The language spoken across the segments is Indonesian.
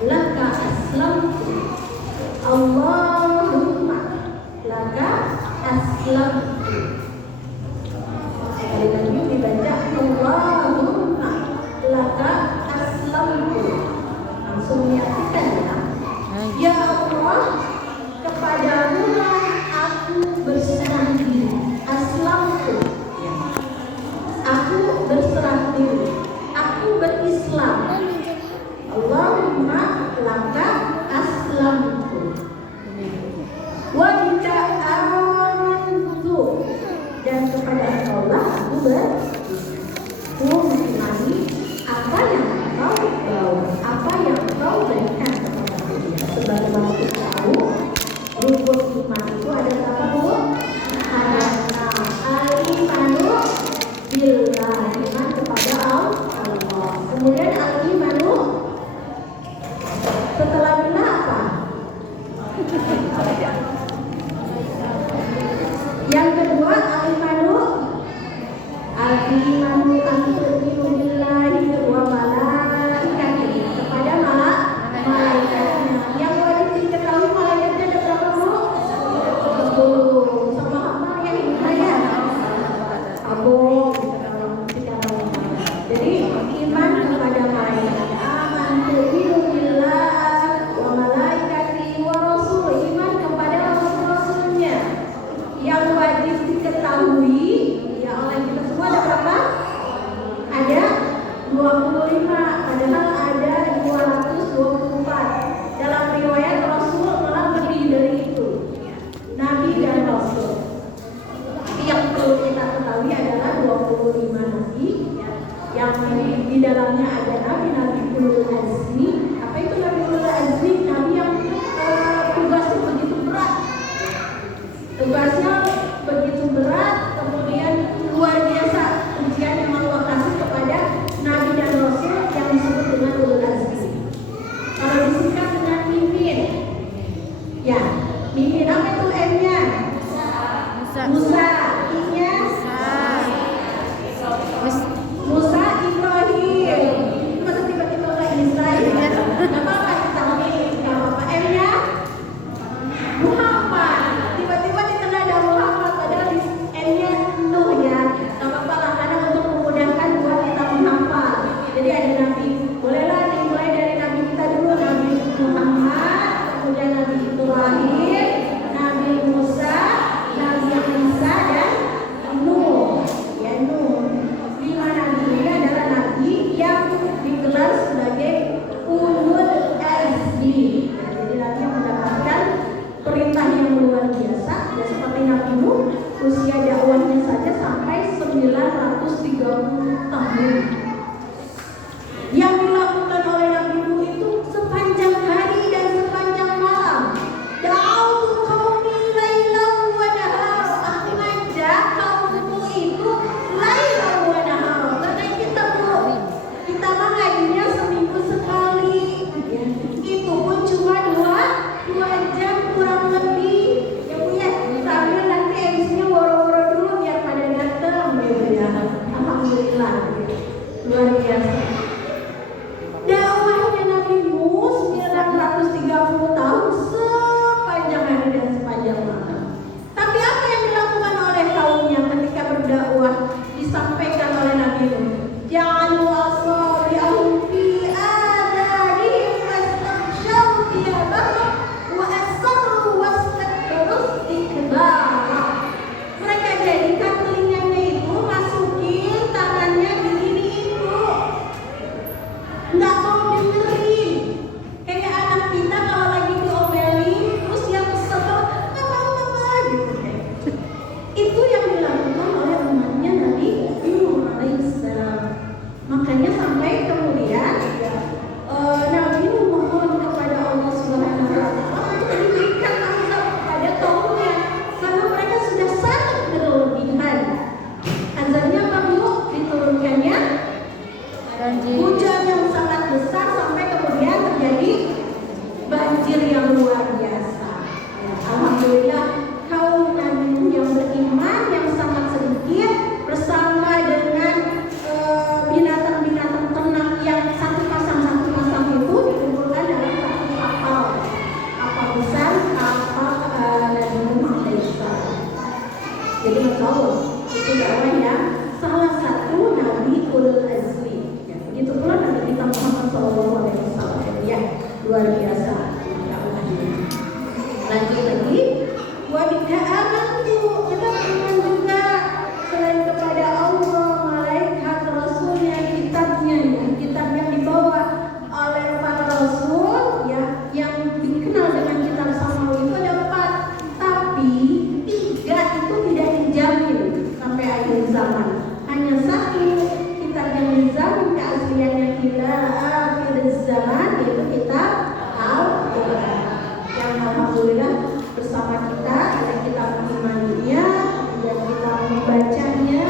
laka aslamtu. Allahumma laka aslamtu. Sekali lagi dibaca Allahumma laka aslamtu. Langsung niatkan ya. Ya Allah, kepadamu lah aku berserah diri. Aslamtu. Aku berserah diri. Aku berislam. Allahumma laka aslamtu. Wa bika amantu. Dan kepada Engkau lah aku mengimani apa yang Engkau bawa, apa yang Engkau berikan kepada dunia. Sebagaimana kita tahu, rukun iman itu ada apa Bu? Ada al-imanu billah, iman kepada Allah. Kemudian al-imanu setelah billah apa? Yang kedua al-imanu antu'minu billahi wa malaikatihi, kepada malaikatnya. Yang wajib diketahui malaikatnya ada berapa Bu? 10. Sama hafal ya ini saya. Abu. Jadi iman kepada malaikat. Antu'minu billahi wa malaikatihi wa rasul, iman kepada rasul-rasulnya. Yang wajib diketahui ya oleh kita semua ada berapa? Ada 25, padahal ada 224. Dalam riwayat Rasul malah lebih dari itu. Nabi dan Rasul. Tapi yang perlu kita ketahui adalah 25 nabi ya. Yang di dalamnya ada nabi ulul azmi. Apa itu nabi ulul azmi? Nabi yang tugasnya begitu berat. Tugasnya begitu berat, kemudian luar biasa ujian yang Allah kasih kepada Nabi dan Rasul yang disebut dengan ulul azmi. Kalau disingkat dengan mimin, ya mimin apa itu M-nya? Musa, I-nya? Musa Ibrahim. Masa tiba-tiba nggak Isa ya? Nggak apa-apa kita nggak apa-apa. M-nya? Muhammad. Tiba-tiba di tengah ada Muhammad, padahal di N-nya Nuh ya. Gak apa-apa lah, karena untuk memudahkan buat kita menghafal. Jadi ada Nabi, bolehlah dimulai dari Nabi kita dulu, Nabi Muhammad, kemudian Nabi Ibrahim, Nabi Musa, Nabi Isa dan Nuh. Ya Nuh. 5 nabi ini adalah nabi yang digelar sebagai ulul azmi. Jadi nabi yang mendapatkan perintah yang luar biasa, ya seperti Nabi Nuh, usia dakwahnya saja sampai 930 tahun. Yang dilakukan oleh Nabi Nuh itu sepanjang hari dan sepanjang malam. Da'autu qaumi lailan wa nahar. Aku ngajak kaumku itu lailan wa nahar. Karena kita mah ngajinya seminggu sekali. Ya, itu pun cuma 2 jam kurang lebih. Ya Bu ya, sambil nanti MC-nya woro-woro dulu biar pada datang ya. Alhamdulillah. Luar biasa. Dakwahnya Nabi Nuh 930 tahun sepanjang hari dan sepanjang malam. Tapi apa yang dilakukan oleh kaumnya ketika berdakwah disampaikan oleh Nabi Nuh? Ja'alu asabi'ahum fi adanihim wastaghshaw thiyabahum wa asarru wastakbaru istikbara. Mereka jadikan telinganya itu masukin tangannya begini itu, nggak mau dengerin. Kayak anak kita kalau lagi diomelin terus dia kesel, apa gitu. Itu yang dilakukan oleh umatnya Nabi Nuh alaihissalam. Makanya sampai kemudian Nabi Nuh mohon kepada Allah Subhanahu wa Ta'ala untuk diberikan azab kepada kaumnya karena mereka sudah sangat berlebihan. Azabnya apa Bu? Diturunkannya hujan yang sangat besar sampai kemudian terjadi banjir yang luar biasa. Ya, alhamdulillah kaum Nabi Nuh yang beriman yang sangat sedikit bersama dengan binatang-binatang ternak yang satu pasang itu dikumpulkan dalam luar biasa. Lanjut lagi, wa bika amantu, kita beriman juga selain kepada Allah, malaikat, rasulnya, kitabnya, kitab yang dibawa oleh para rasul, ya, yang dikenal dengan kitab samawi itu ada 4, tapi 3 itu tidak dijamin sampai akhir zaman. Hanya 1 kitab yang dijamin keasliannya kita akhir zaman, yaitu kitab Al-Quran. Yang alhamdulillah bersama kita ada kita mengimaninya, kemudian kita membacanya,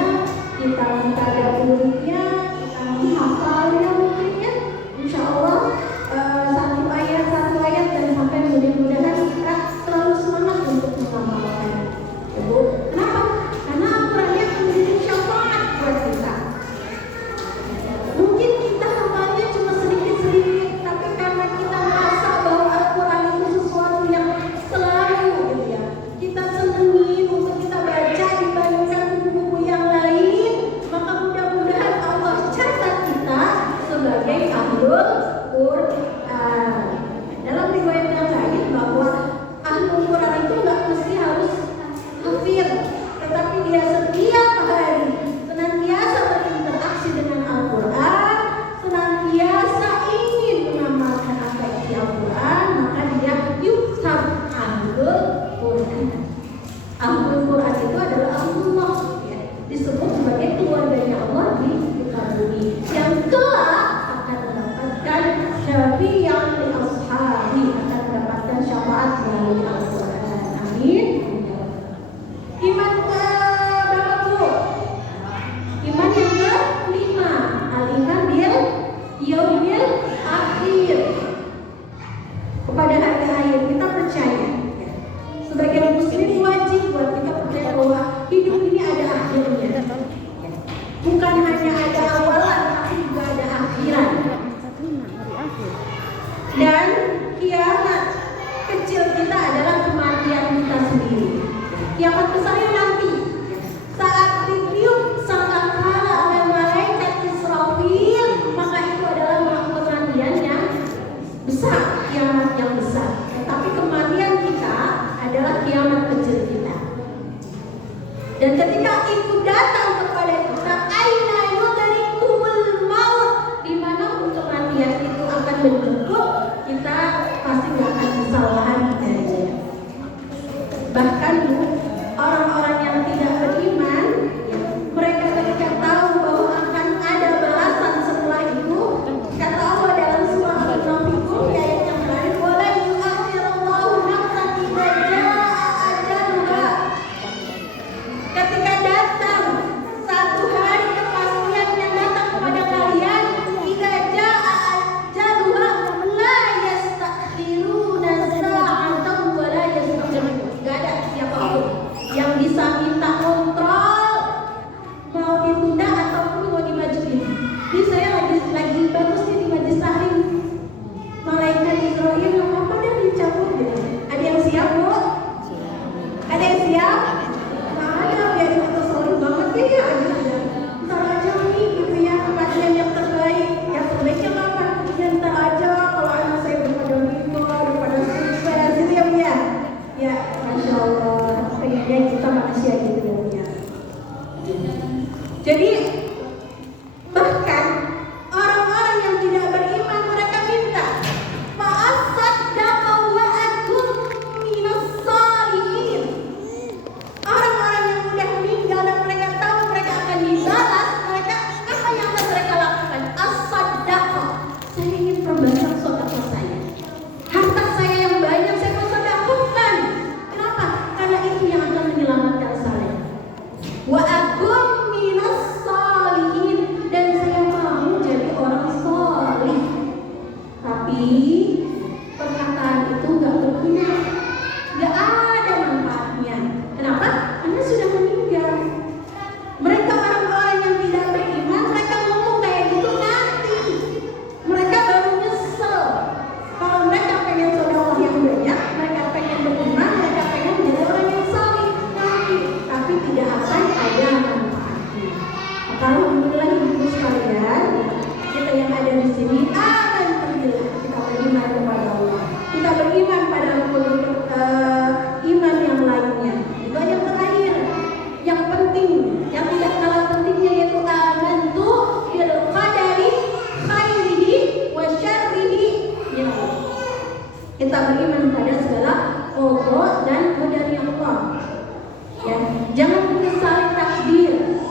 kita mentadabburinya, kita menghafalnya mungkin ya, insya Allah satu ayat dan sampai mudah-mudahan kita selalu semangat untuk mengamalkan. Ibu, kenapa? Karena Al-Qurannya menjadi syafaat buat kita. Mungkin kita hafalnya cuma sedikit-sedikit, tapi karena kita merasa bahwa Al-Quran itu sesuatu yang selalu gitu ya, kita senengin untuk kita baca dibandingkan buku-buku yang lain, maka mudah-mudahan Allah catat kita sebagai ahlul Quran. Dalam riwayat yang lain bahwa ahlul Quran itu nggak mesti harus hafid, tetapi dia setiap hari senantiasa berinteraksi dengan Al-Quran, senantiasa ingin mengamalkan apa isi Al-Quran, maka dia yuktab ahlul Quran. Ahlul Quran itu adalah Allah, ya, disebut sebagai keluarganya Allah di muka bumi, yang kelak akan mendapatkan syafi'an li ashabi, akan mendapatkan syafaat melalui Al-Quran. Amin. Iman berapa Bu? Iman yang kelima, al-iman bil yaumil akhir, kepada hari akhir. Kita percaya ya, sebagai muslim wajib buat kita percaya bahwa hidup ini ada akhirnya, bukan hanya ada awalan tapi juga ada akhiran. Dan kiamat kecil kita adalah kematian kita sendiri. Kiamat besarnya nanti saat ditiup sangkakala oleh malaikat Israfil, maka itu adalah kematian yang besar, kiamat yang besar. Tetapi kematian kita adalah kiamat kecil kita. Dan ketika itu datang kepada kita, aina yudrikumul maut, di mana kematian itu akan menjemput kita, pasti nggak akan bisa lari darinya. Bahkan orang-orang yang tidak beriman, ya, mereka ketika tahu bahwa akan ada balasan setelah itu, kata Allah dalam surah Al-Munafiqun di ayat yang terakhir, wala yu'akhirullahu nafsan idza jaa ajaluha. Ketika datang satu hari kepastian yang datang kepada kalian, idza jaa ajaluha la yastakhiruna sa'atan wa la yastaqdimun. Enggak ada siapapun yang bisa minta kontrol mau ditunda ataupun mau dimajuin. Ini saya lagi bagus nih di majelis tahlim, malaikat Israel apa dia dicabut gitu. Ada yang siap Bu? Ada yang siap? Nah, ada biar kita selalu banget ya. Ntar aja nih gitu ya, kematian yang terbaik. Yang terbaiknya kapan? Ya ntar aja kalau anak saya udah pada nikah, udah pada sukses gitu ya Bu ya. Ya, Masya Allah, pengennya kita manusia gitu ya Bu ya. Jadi bahkan orang-orang yang tidak beriman mereka minta fa'asaddaqa wa akun minas shalihin. Orang-orang yang udah meninggal dan mereka tahu mereka akan dibalas, mereka apa yang akan mereka lakukan? As-saddaqa, saya ingin perbanyak sedekah saya, harta saya yang banyak saya bersedekahkan. Kenapa? Karena itu yang akan menyelamatkan saya. Wa akum minas shalihin, dan saya mau jadi orang salih. Tapi perkataan itu gak berguna, gak ada manfaatnya. Kenapa? Karena sudah meninggal. Mereka orang-orang yang tidak beriman, mereka ngomong kayak gitu nanti. Mereka baru nyesel. Kalau mereka pengen sedekah yang banyak, mereka pengen beriman, mereka pengen menjadi orang yang salih nanti, tapi tidak akan ada manfaatnya. Maka alhamdulillah ibu sekalian, kita yang ada di sini aman terbilang kita beriman Kita beriman pada segala qada dan qadar Allah. Ya, jangan menyesali takdir.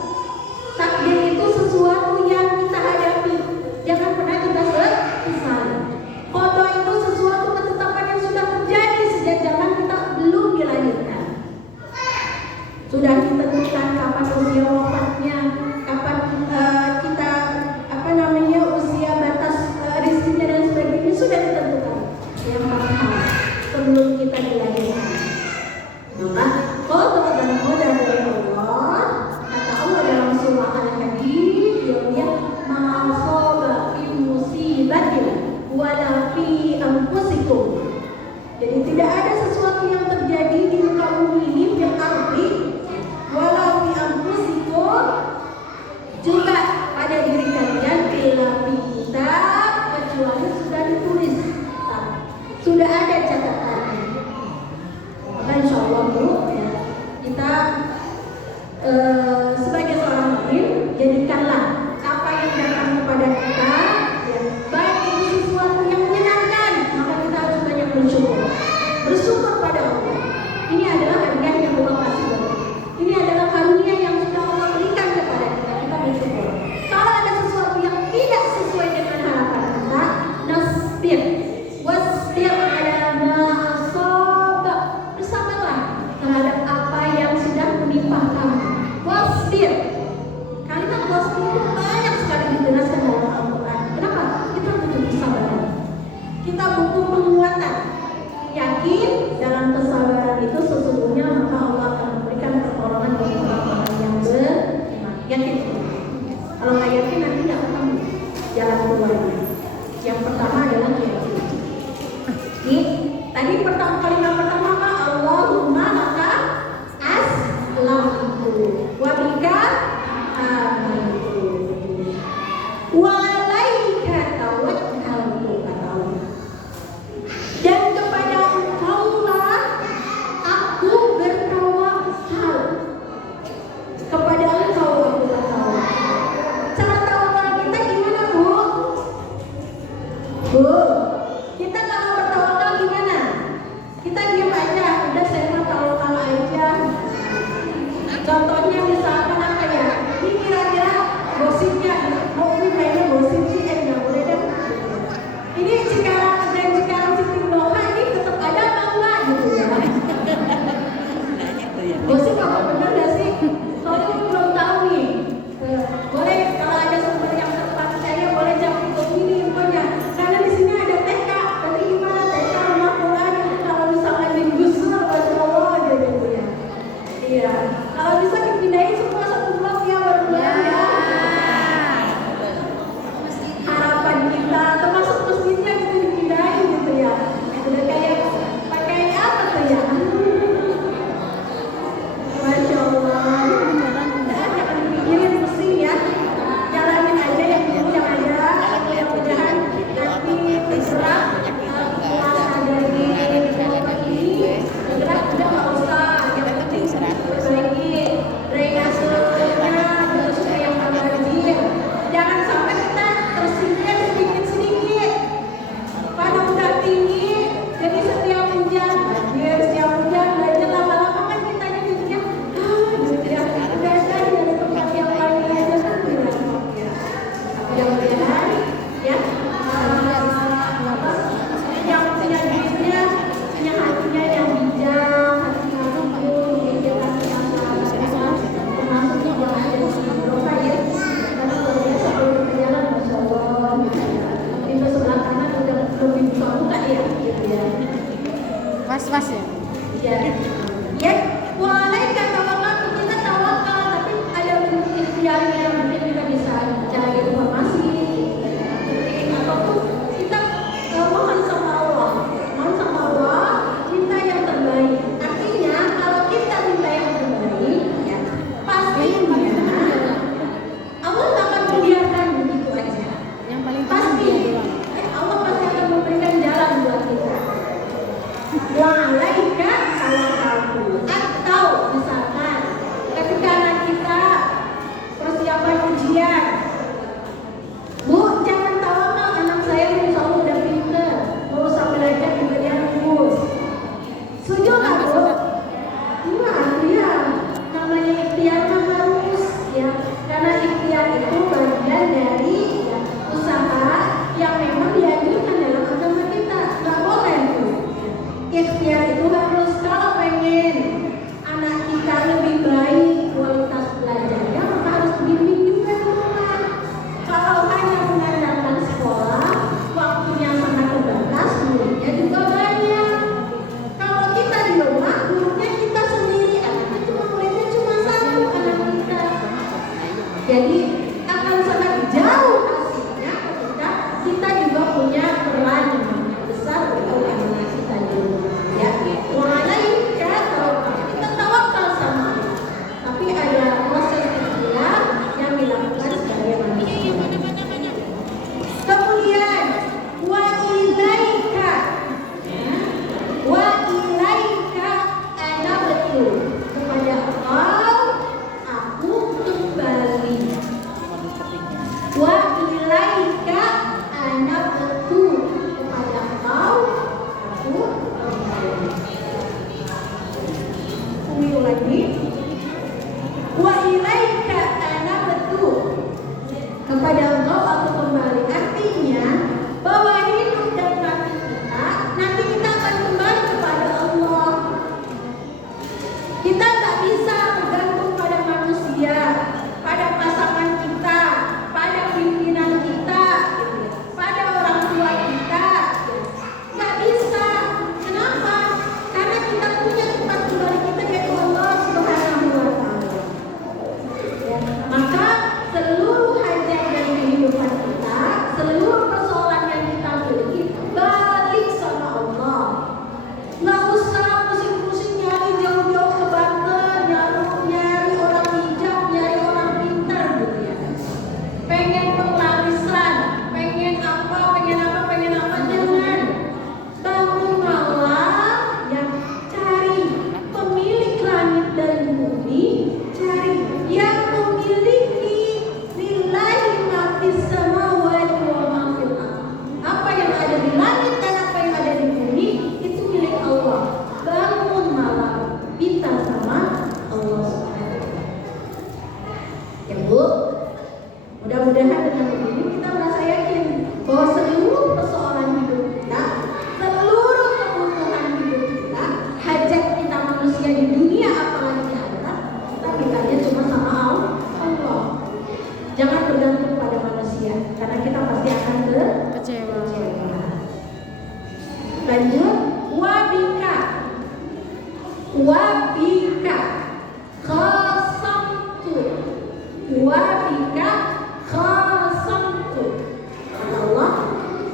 Takdir itu sesuatu yang kita hadapi. Jangan pernah kita sesali. Qada itu sesuatu ketetapan yang sudah terjadi sejak zaman kita belum dilahirkan. Sudah ditentukan kapan usia wafatnya, kapan kita usia batas rezekinya dan sebagainya sudah ditentukan. Yang hal sebelum kita dilahirkan. Maka qada dan qadar dari Allah, kata Allah dalam surah Al-Hadid, dia ma asaba fi musibatin wala fi anfusikum. Jadi tidak ada sesuatu yang terjadi di muka bumi ini yang arti wala fi anfusikum, juga pada diri kalian illa fi kitab, kecuali sudah ditulis, sudah ada catatannya. Maka insya Allah kita sebagai seorang mukmin, jadikanlah apa yang datang kepada kita, ya, baik itu sesuatu yang menyenangkan, maka kita harus banyak bersyukur pada Allah. Ini adalah hadiah yang Allah kasih buat kita. Ini adalah karunia yang sudah Allah berikan kepada kita. Kita bersyukur. Kalau ada sesuatu yang tidak sesuai dengan harapan kita, nasbir wasbir ala ma asaba, bersabarlah terhadap apa yang sudah menimpa kamu. Wasbir, kalimat wasbir itu banyak sekali dijelaskan dalam Al-Quran. Kenapa? Kita butuh kesabaran, kita butuh penguatan. Yakin dalam kesabaran itu sesungguhnya maka Allah akan memberikan pertolongan bagi orang-orang yang beriman. Yakin. Kalau nggak yakin nanti nggak ketemu jalan keluarnya. Yang pertama adalah keyakinan. Tadi kalimat pertama apa? Allahumma laka aslamtu wa bika amantu wa alaika tawakkaltu, kata Allah. Dan kepada Engkaulah aku bertawakal. Kepada Engkau aku bertawakal. Cara tawakal kita gimana, Bu? Bu, kita kalau bertawakal gimana? Kita diam aja, udah saya mah tawakal aja. Contohnya misalkan apa ya? Ini kira-kira gosipnya, mau ini kayaknya gosip sih, nggak boleh deh. Ini sekarang Siti Noha ini tetap ada apa enggak gitu ya? Gosip apa benar gak sih? Soalnya belum tahu nih. Boleh kalau ada sumber yang terpercaya boleh jangan ikut ini infonya. Karena di sini ada TK. Nanti gimana TK rumah Quran itu kalau misalnya digusur baca Allah gitu ya. Iya. Kalau bisa dipindahin semua satu blok ya baru ya. Harapan kita termasuk masjidnya gitu dipindahin gitu ya. Udah kayak pakai apa tuh ya? Masya Allah. Ini pusing ya. Jalanin aja yang dulu yang ada. Mudah-mudahan nanti terserah puasa dari ini bergerak udah nggak usah. Yang penting perbaiki drainasenya terus supaya yang banjir. Jangan sampai kita tersingkir sedikit-sedikit. Pada udah tinggi, jadi setiap hujan banjir, setiap hujan banjir, lama-lama kan kita gitu ya, udah dari tempat yang lain aja kan tidak. Mudah-mudahan ya, yang punya duitnya, punya hatinya yang bijak, hatinya lembut, dia hati yang sabar, termasuk yang ada di Sindroka ya, karena luar biasa kalau berjalan, Masya Allah. Pintu sebelah kanan udah lebih bisa buka ya, gitu ya. Was-was ya? Iya. Ya, walaika tawakal, kita tawakal, tapi ada bentuk ikhtiarnya. Mungkin kita bisa cari informasi, ataupun kita mohon sama Allah, minta yang terbaik. Artinya kalau kita minta yang terbaik, ya, pastinya Allah tak akan membiarkan begitu aja. Yang paling Pasti Allah pasti akan memberikan jalan buat kita. Walaika tawakkaltu. Atau misalkan ketika anak kita persiapan Lanjut, wabika. Wabika khasamtu. Wabika khasamtu. Kata Allah,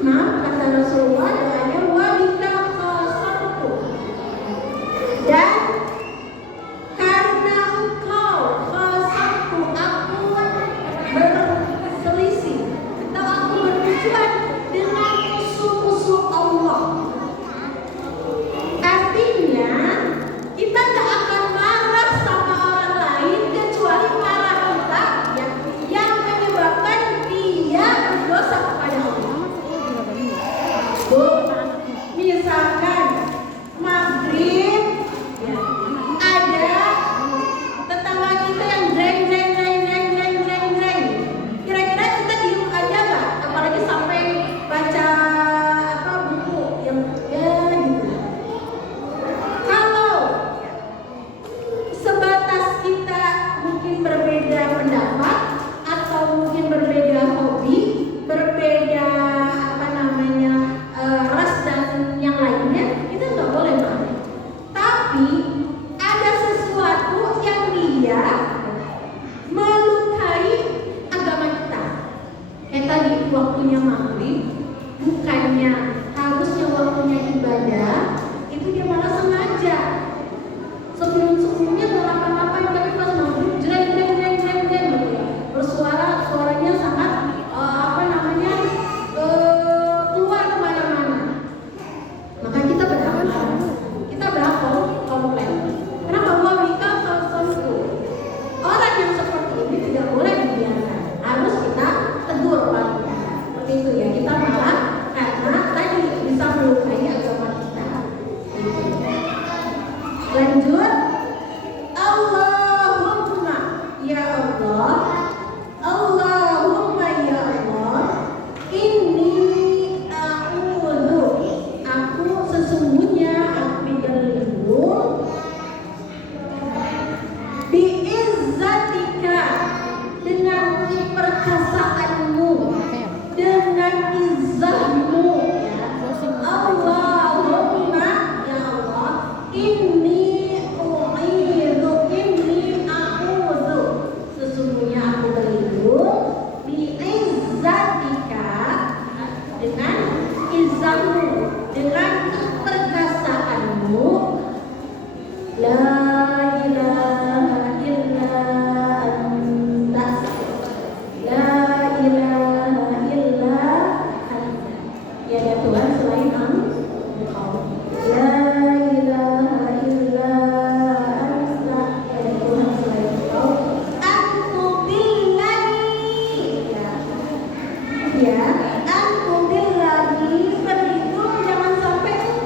maaf kata Rasulullah doanya wabika khasamtu. Dan karena engkau khasamtu, aku berselisih atau aku bermusuhan dengan musuh-musuh Allah. Artinya kita gak akan marah sama orang lain kecuali marah kita yang menyebabkan dia berdosa kepada Allah. Bu, misalkan maghrib ada tetangga kita yang dreng. Kira-kira kita diem aja gak? Apalagi sampai baca buku yang gitu. Kalau sebatas kita mungkin berbeda pendapat atau mungkin berbeda hobi, berbeda ras dan yang lainnya, kita nggak boleh marah. Tapi ada sesuatu yang dia melukai agama kita. Kayak tadi waktunya maghrib, bukannya harusnya waktunya ibadah, itu dia malah sengaja. Sebelumnya nggak ngapa-ngapain, tapi pas maghrib jreng gitu ya. Suaranya sangat keluar kemana-mana. Maka kita berhak komplain. Kenapa wabika khasamtu? Orang yang seperti ini tidak boleh dibiarkan. Harus kita tegur orangnya. Seperti itu ya. Kita marah karena tadi bisa melukai agama kita. Lanjut, Allahumma ya Allah, Allahumma ya Allah, inni a'udzu, aku sesungguhnya aku berlindung biizzatika, dengan keperkasaanmu, dengan izzahmu ya. Allahumma ya Allah, inni a'udzu, sesungguhnya aku berlindung biizzatika, dengan izzahmu, dengan keperkasaanmu. La ilaha illa anta, la ilaha illa anta, tiada Tuhan selain Engkau. La ilaha illa anta, tiada Tuhan selain Engkau. Antudillani, berlindung jangan sampai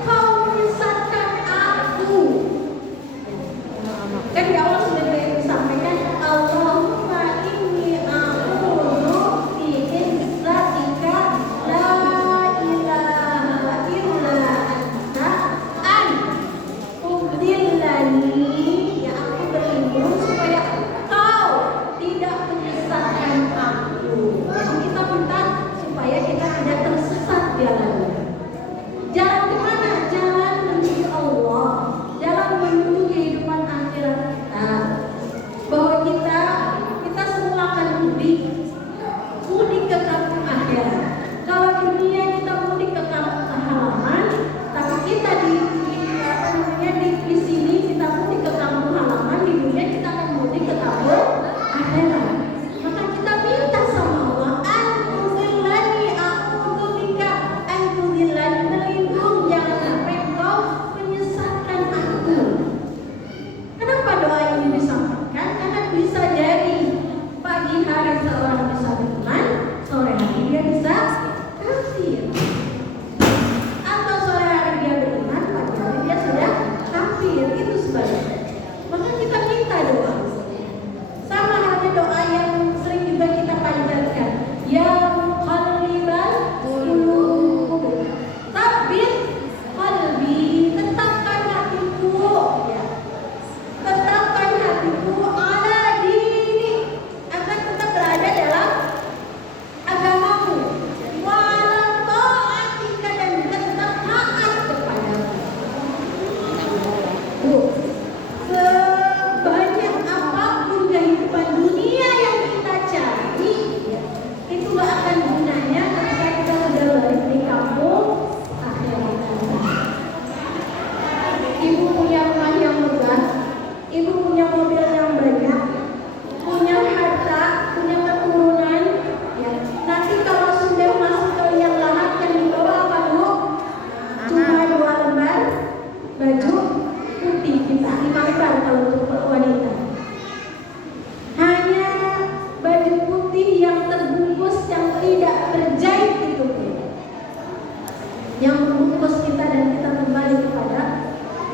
yang membungkus kita dan kita kembali kepada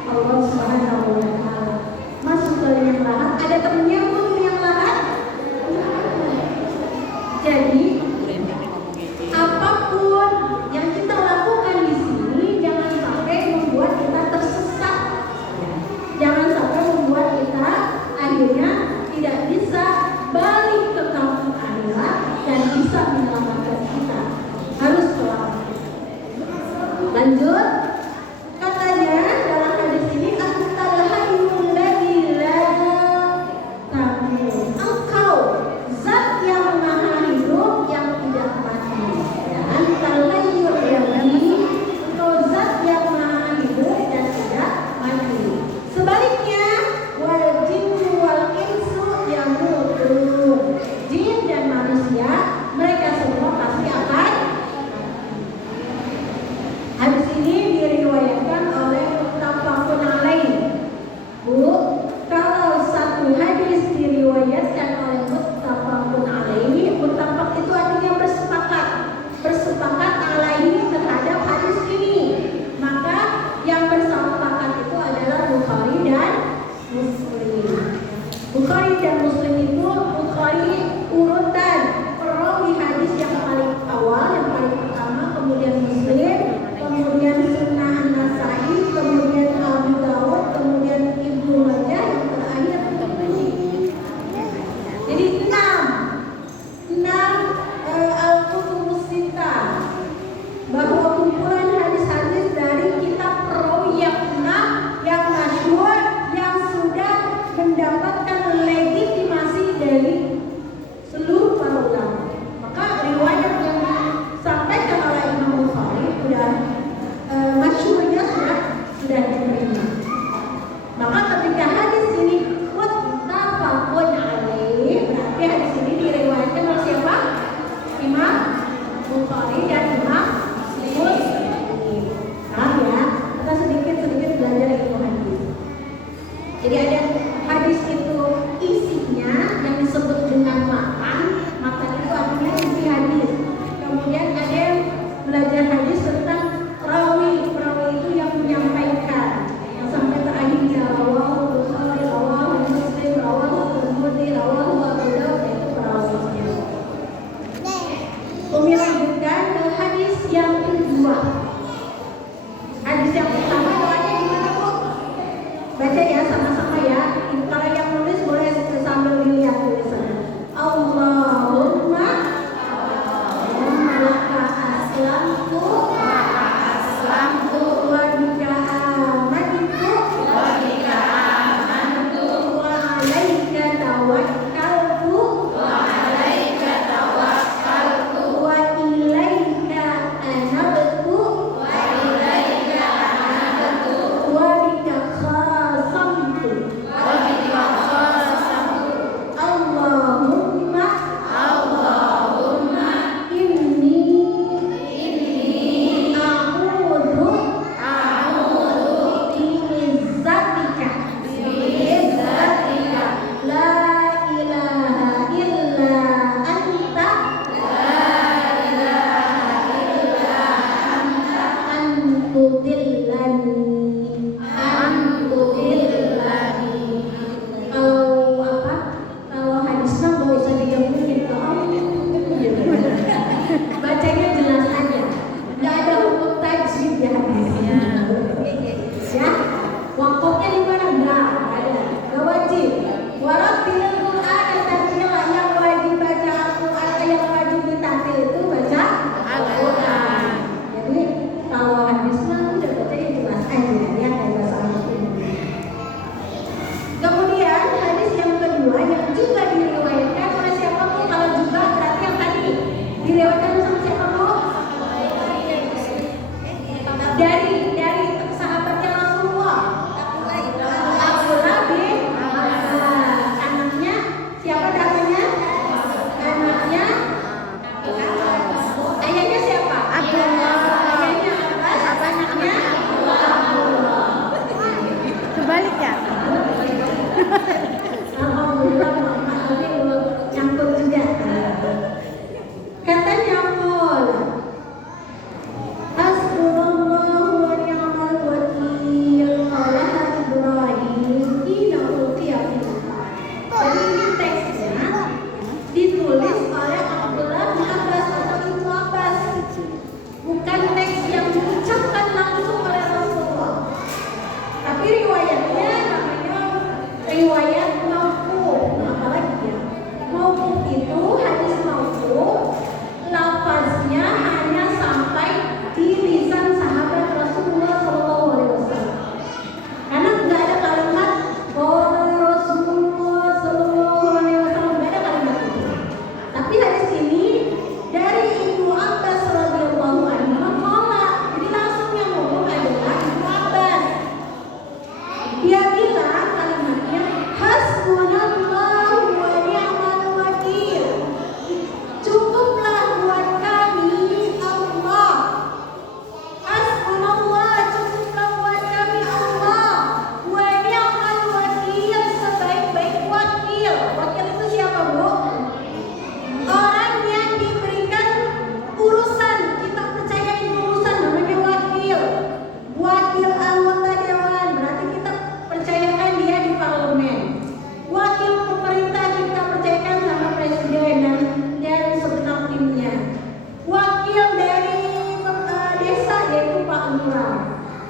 Allah Subhanahu wa Ta'ala. Masuk ke liang lahat, ada temennya pun liang lahat. Jadi apapun yang kita lakukan di sini jangan sampai membuat kita tersesat. Jangan sampai membuat kita akhirnya tidak bisa balik ke kampung akhirat dan bisa menyelamatkan kita. Harus selamat. Lanjut, katanya dalam hadis ini antal hayyul ladzi la tamut. Engkau zat yang maha hidup yang tidak mati. Ya, antal hayyul ladzi, engkau zat yang maha hidup dan tidak mati. Sebaliknya, wal jinnu wal insu yamutun. Jin dan manusia mereka semua pasti akan. Hadis ini diriwayatkan oleh muttafaqun alaih. Bu, kalau satu hadis diriwayatkan oleh muttafaqun alaih, muttafaq itu artinya bersepakat. Bersepakat alaih terhadap hadis ini. Maka yang bersepakat itu adalah Bukhari dan Muslim. Bukhari dan Muslim itu Bukhari urutan perawi hadis yang paling awal, yang paling pertama, kemudian Muslim, kemudian Sunnah An-Nasai, kemudian Abu Dawud, kemudian Ibnu Majah, yang terakhir Tirmidzi. Jadi enam al-kutubus sittah, bahwa kumpulan hadis-hadis dari kitab perawi yang enam yang masyhur yang sudah mendapatkan legitimasi dari seluruh para ulama. Maka riwayat yang disampaikan oleh Imam Bukhari sudah masyhurnya sudah diterima. Maka ketika hadis ini muttafaqun alaih, berarti hadis ini diriwayatkan oleh siapa? Imam Bukhari dan Imam Muslim. Paham ya? Kita sedikit belajar ilmu hadis. Jadi ada hadis itu isinya yang disebut dengan matan itu artinya isi hadis. Kemudian ada yang belajar hadis tentang rawi itu yang menyampaikan, yang sampai terakhirnya rawahu Bukhari, rawahu Muslim, rawahu Tirmidzi, rawahu Abu Dawud, itu perawinya. Kemudian lanjutkan ke hadis yang kedua. Hadis yang pertama doanya gimana Bu? Baca ya sama-sama ya. Kalau yang nulis boleh sambil dilihat tulisannya. Allahumma laka aslamtu wa bika amantu wa alaika tawakkaltu wa ilaika anabtu wa bika khasamtu.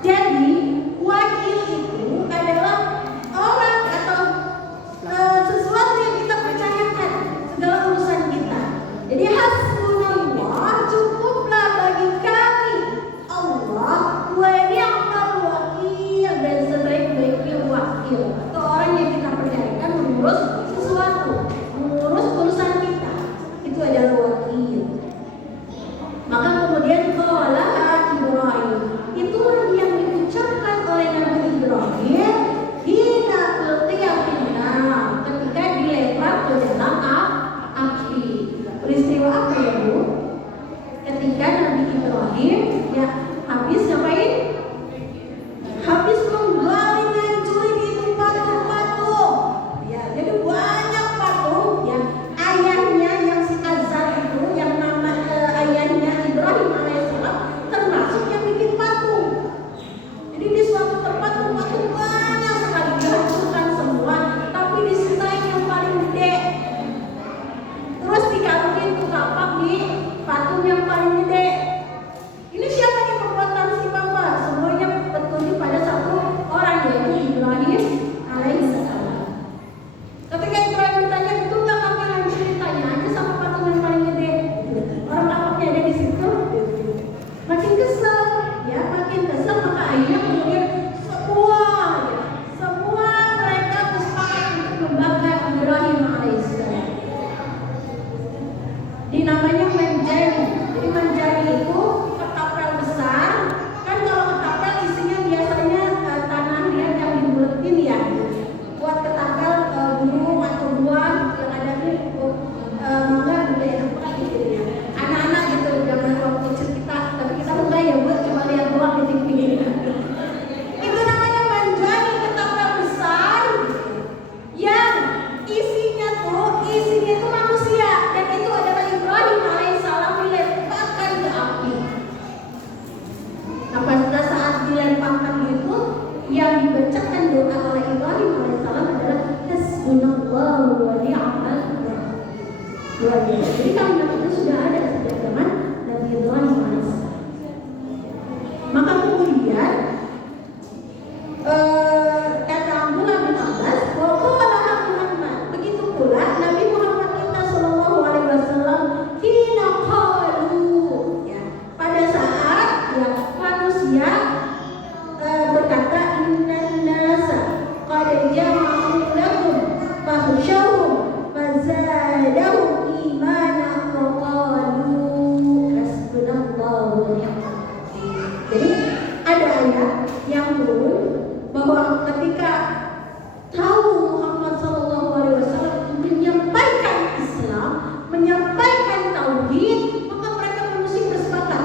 Jadi wakil itu adalah orang atau sesuatu yang kita percayakan segala urusan kita. Jadi hasbunallah, cukuplah bagi kami Allah wa ni'mal wakil, dan sebaik-baiknya wakil atau orang yang kita percayakan mengurus sesuatu, mengurus urusan kita, itu adalah wakil. Maka kemudian qala Ibrahim, itulah yang diucapkan oleh Nabi Ibrahim hina ulqiya finnar, ketika dilempar ke dalam api. Peristiwa apa ya Bu? Ketika Nabi Ibrahim ya habis ngapain? Habis menggali ngancurin itu patung-patung. Ya, jadi banyak patung ya. Ayahnya yang si Azar itu, yang nama ayahnya Ibrahim alaihissalam, termasuk yang bikin patung. Jadi di suatu tempat patung banyak sekali, dihancurkan semua, tapi disisain yang paling gede. Terus dikalungin tuh kapak di patung yang paling gede. Ini siapa yang membuat si Bapak? Semuanya bertuju pada satu orang, yaitu Ibrahim alaihissalam. Ketika Ibrahim ditanya, betul nggak kamu yang ceritanya aja sama patung yang paling gede? Orang kapaknya ada di situ. Makin kesel, ya makin kesel, maka akhirnya kemudian semua mereka bersepakat untuk membakar Ibrahim alaihissalam. Dinamanya menjadi. Jadi menjadi itu ketapel besar. Kan kalau ketapel isinya biasanya tanah liat yang dibuletin ya. Buat ketapel burung atau buah yang ada di mangga gitu ya. Anak-anak gitu zaman waktu kecil kita, tapi kita enggak ya buat cuma lihat doang di TV. Itu namanya menjadi ketapel besar yang isinya itu manusia, dan itu adalah Ibrahim alaihissalam dilemparkan ke api. Nah pada saat dilemparkan itu, yang dibacakan doa oleh Ibrahim alaihissalam adalah hasbunallahu wa ni'mal wakil. Jadi kalimat itu sudah ada sejak zaman Nabi Ibrahim alaihissalam. Maka kemudian kata Abdullah bin Abbas, waqala Muhammad, begitu pula Nabi Muhammad kita sallallahu alaihi wasallam hina qalu, ya, pada saat ya manusia berkata innan nasa qad jama'u lakum fakhshawhum fazadahum imanan wa qalu hasbunallahu wa ni'mal wakil. Jadi ada ayat yang turun bahwa ketika tahu Muhammad sallallahu alaihi wasallam menyampaikan Islam, menyampaikan tauhid, maka mereka mesti bersepakat.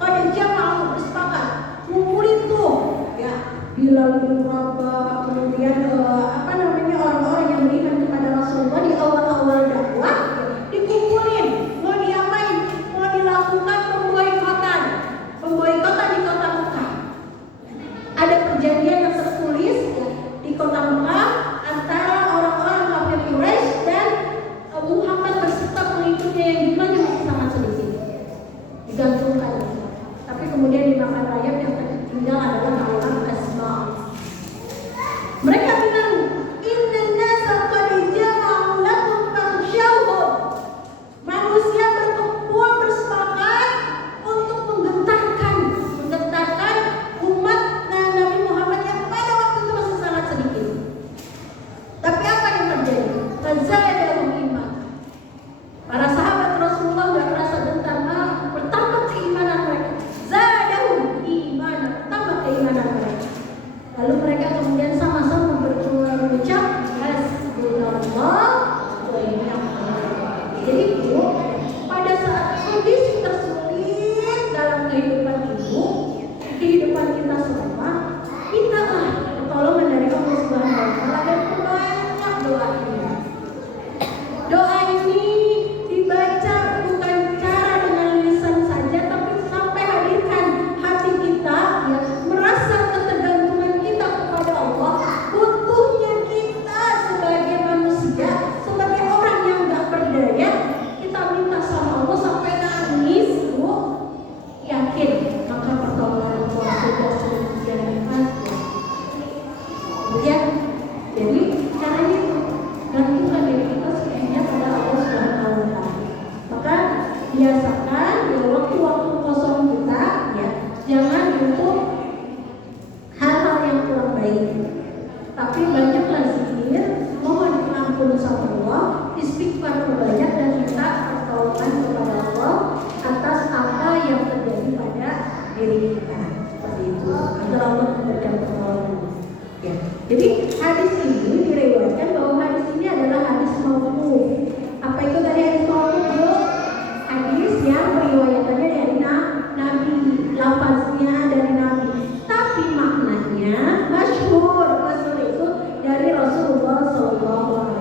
Qad jama'u, bersepakat, ngumpulin tuh ya Bilal bin Rabah, kemudian orang-orang yang beriman kepada Rasulullah di awal-awal dakwah, dikumpulin, mau diapain? Mau dilakukan pemboikotan di kota Mekah. Ada perjanjian yang tertulis di kota Mekah antara orang-orang kafir Quraisy dan Muhammad beserta pengikutnya yang jumlahnya masih sangat sedikit, digantungkan. Tapi kemudian dimakan rayap, yang tertinggal adalah Allah Asma. Mereka bilang innan nasa qad jama'u lakum fakhshawhum. Manusia berkumpul bersepakat untuk menggentarkan umat Nabi Muhammad yang pada waktu itu masih sangat sedikit. Tapi apa yang terjadi? Fazadahum iman. Para sahabat Rasulullah nggak merasa gentar, bertambah keimanan mereka. Zadahum iman, bertambah keimanan mereka. Lalu mereka kemudian sama-sama berucap hasbunallah wa ni'mal wakil. Jadi Bu, pada saat kondisi tersulit dalam kehidupan ibu, kehidupan kita semua, kita pertolongan dari Allah Subhanahu wa Ta'ala, dan banyak doa ini. Doa ini dibaca bukan cara dengan lisan saja, tapi sampai hadirkan hati kita ya, merasa ketergantungan kita kepada Allah, butuhnya kita sebagai manusia, sebagai orang yang gak berdaya, kita minta sama Allah sampai nangis Bu. Yakin maka pertolongan Allah sudah sedemikian istighfar banyak dan minta pertolongan kepada Allah atas apa yang terjadi pada diri kita. Seperti itu. Agar Allah memberikan pertolongan. Ya. Jadi hadis ini diriwayatkan bahwa hadis ini adalah hadis mauquf. Apa itu tadi hadis mauquf? Hadis yang periwayatannya dari Nabi, lafaznya dari Nabi, tapi maknanya masyhur itu dari Rasulullah SAW.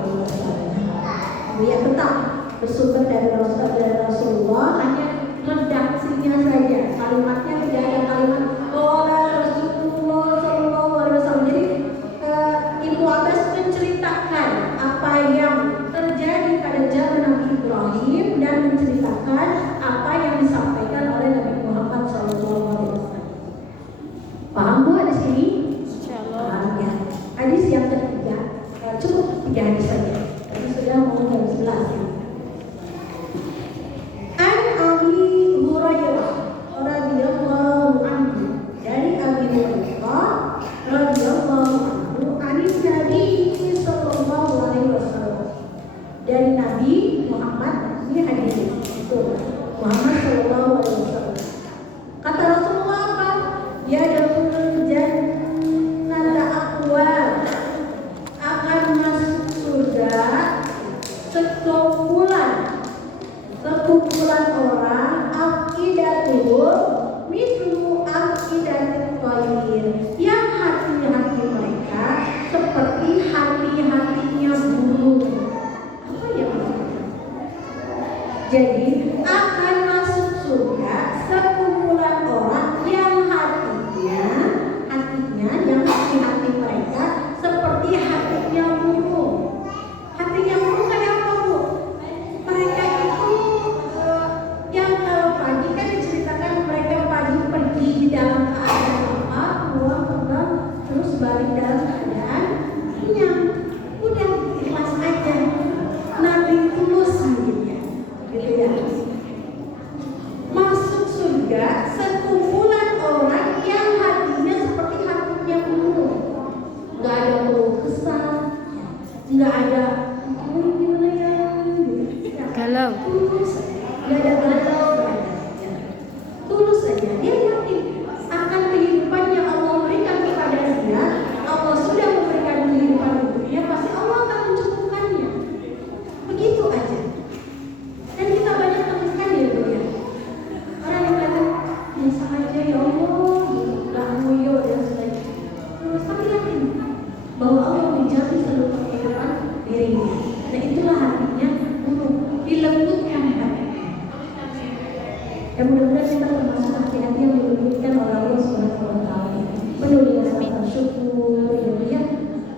Ya tetap bersumber dari Rasulullah, hanya redaksinya saja, kalimatnya tidak ada kalimat qala Rasulullah SAW. Jadi Ibnu Abbas menceritakan apa yang terjadi pada zaman Nabi Ibrahim dan menceritakan apa yang disampaikan oleh Nabi Muhammad SAW. Paham Bu hadis ini? Paham ya. Hadis yang ketiga, cukup 3 hadis saja. Tadi sudah mau jam 11 ya. An Abi Hurairah radhiyallahu anhu, dari Abi Hurairah radhiyallahu anhu, anis Nabi sallallahu alaihi wasallam, dari Nabi Muhammad, ini hadis itu Muhammad sallallahu alaihi wasallam. Kata Rasulullah apa? Ya dakhulul jannata aqwam, akan masuk surga sekumpulan orang, aqidatul mislu aqidatul thayyir, yang hati-hati mereka seperti hati-hatinya burung. Apa ya maksudnya? Jadi akan masuk surga sekumpulan orang yang hatinya yang hati mereka seperti hatinya burung. Hatinya burung kayak apa Bu? Mereka itu yang kalau pagi kan diceritakan mereka pagi pergi di dalam keadaan lapar, pulang terbang, terus balik dalam keadaan kenyang. Udah ikhlas aja, nothing tulus gitu ya. Masuk surga sekumpulan orang yang hatinya seperti hatinya burung. Nggak ada keluh kesah, nggak ada gimana ya, Galau. tulus, nggak ada galau, tulus saja. Dia yakin akan kehidupan yang Allah berikan kepada dia. Allah sudah memberikan kehidupan untuknya, pasti Allah akan mencukupkannya. Begitu aja. Dan kita banyak temukan ya Bu ya, orang yang kata biasa aja ya Allah, nggak ngoyo dan sebagainya. Terus tapi yakin bahwa Allah menjamin seluruh kehidupan dirinya. Nah itulah hatinya dilembutkan hatinya. Dan mudah-mudahan kita termasuk hati-hati yang dilembutkan oleh Allah Subhanahu wa Ta'ala. Penuh dengan rasa syukur, ya.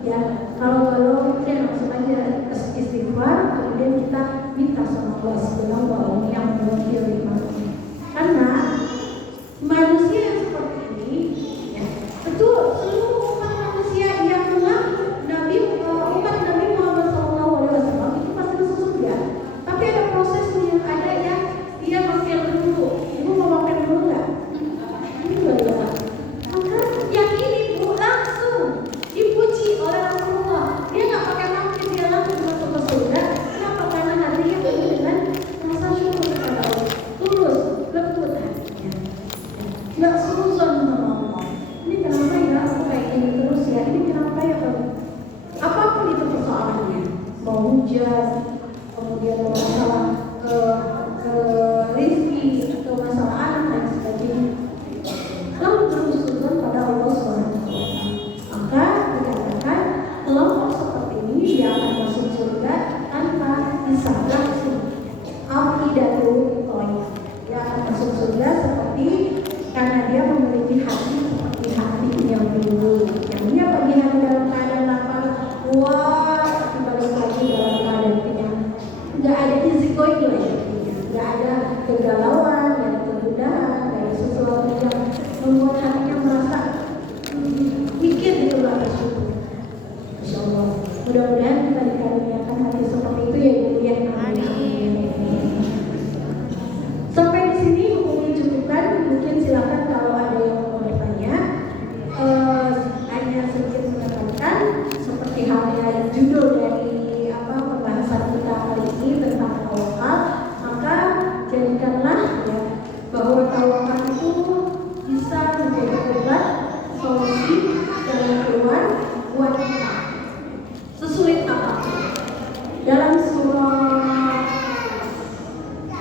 Ya, kalau kita langsung aja istighfar, kemudian kita minta sama Allah Subhanahu wa Ta'ala yang mengakhiri iman. Karena manusia yang seperti ini, ya, betul seluruh umat manusia yang mengaku umat Nabi Muhammad SAW itu pasti masuk surga. Tapi ada prosesnya, ada yang dia makan dulu. Ibu mau makan dulu nggak? Ini bagaimana? Maka yang ini Bu langsung dipuji oleh Rasulullah. Dia nggak pakai makan, dia langsung masuk ke surga. Kenapa? Karena hatinya penuh dengan rasa syukur kepada Allah. Tulus, lembut hatinya. Nggak suzon sama Allah. Ini kenapa ya aku kayak gini terus ya? Ini kenapa ya Pak? Apapun itu persoalannya, mau hujan, kemudian masalah rezeki atau masalah anak dan sebagainya, lalu berhusnuzon pada Allah SWT. Maka dikatakan kelompok seperti ini dia akan masuk surga tanpa hisab langsung. Aqidatul thayyir, dia akan masuk surga seperti karena dia memiliki hati seperti hatinya burung. Yang dia pagi hari dalam keadaan lapar, wah, tapi balik lagi dalam keadaan kenyang. Nggak ada izikoy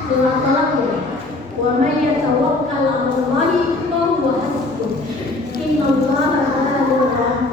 Surah Talaq ya. Wa may yatawakkal 'ala Allahi fa huwa hasbuh. Innallaha baligh